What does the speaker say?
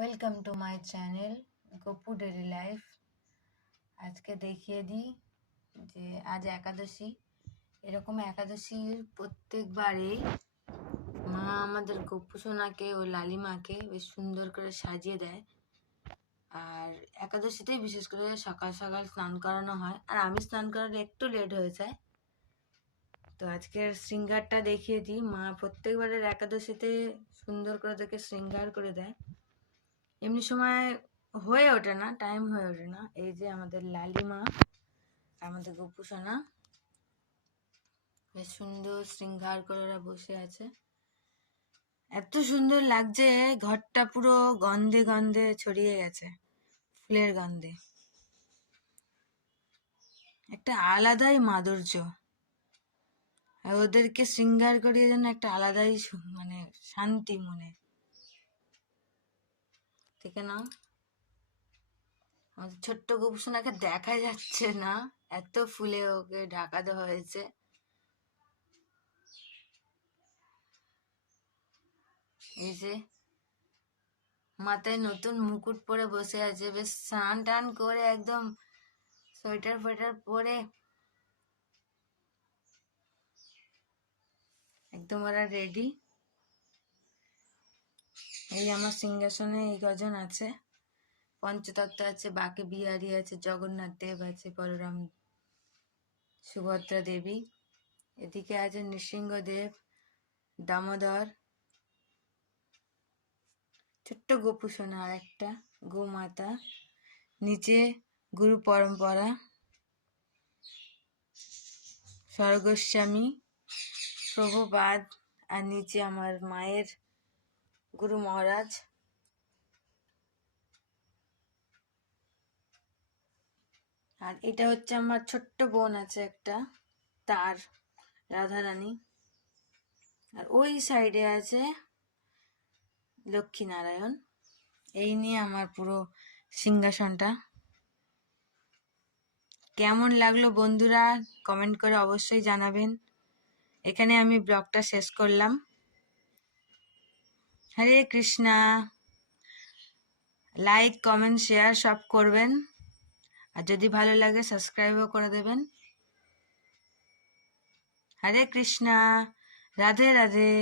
Welcome to my channel Gopu daily life. আজকে দেখিয়ে দিই যে আজ একাদশী। এরকম একাদশীর প্রত্যেকবারেই মা আমাদের গপু সোনাকে ও লালিমাকে বেশ সুন্দর করে সাজিয়ে দেয়। আর একাদশীতেই বিশেষ করে সকাল সকাল স্নান করানো হয়, আর আমি স্নান করার একটু লেট হয়ে যায়। তো আজকের শৃঙ্গারটা দেখিয়ে দিই। মা প্রত্যেকবারের একাদশীতে সুন্দর করে তাকে শৃঙ্গার করে দেয়। এমনি সময় হয়ে ওঠে না, টাইম হয়ে ওঠে না। এই যে আমাদের লালিমা, আমাদের গপু সোনা বেশ সুন্দর শৃঙ্গার করে ওরা বসে আছে। এত সুন্দর লাগছে, ঘরটা পুরো গন্ধে গন্ধে ছড়িয়ে গেছে, ফুলের গন্ধে। একটা আলাদাই মাধুর্য, আর ওদেরকে শৃঙ্গার করিয়ে যেন একটা আলাদাই মানে শান্তি মনে থেকে না। আমাদের ছোট্ট গপু সোনাকে দেখা যাচ্ছে না, এত ফুলে ওকে ঢাকা দেওয়া হয়েছে। এই যে মাথায় নতুন মুকুট পরে বসে আছে, বেশ স্নান টান করে একদম সোয়েটার ফোয়েটার পরে একদম ওরা রেডি। এই আমার সিংহাসনে এই কজন আছে, পঞ্চতত্ত্ব আছে, বাকে বিহারী আছে, জগন্নাথ দেব আছে, বলরাম, সুভদ্রা দেবী। এদিকে আছে নৃসিংহদেব, দামোদর, ছোট্ট গোপু সোনা আর একটা গোমাতা, নিচে গুরু পরম্পরা, স্বর্গস্বামী, প্রভুপাদ, আর নিচে আমার মায়ের গুরু মহারাজ। আর এটা হচ্ছে আমার ছোট্ট বোন আছে একটা, তার রাধারানী। আর ওই সাইডে আছে লক্ষ্মীনারায়ণ। এই নিয়ে আমার পুরো সিংহাসনটা। কেমন লাগলো বন্ধুরা, কমেন্ট করে অবশ্যই জানাবেন। এখানে আমি ব্লগটা শেষ করলাম। হরে কৃষ্ণা। লাইক, কমেন্ট, শেয়ার সব করবেন, আর যদি ভালো লাগে সাবস্ক্রাইবও করে দেবেন। হরে কৃষ্ণা, রাধে রাধে।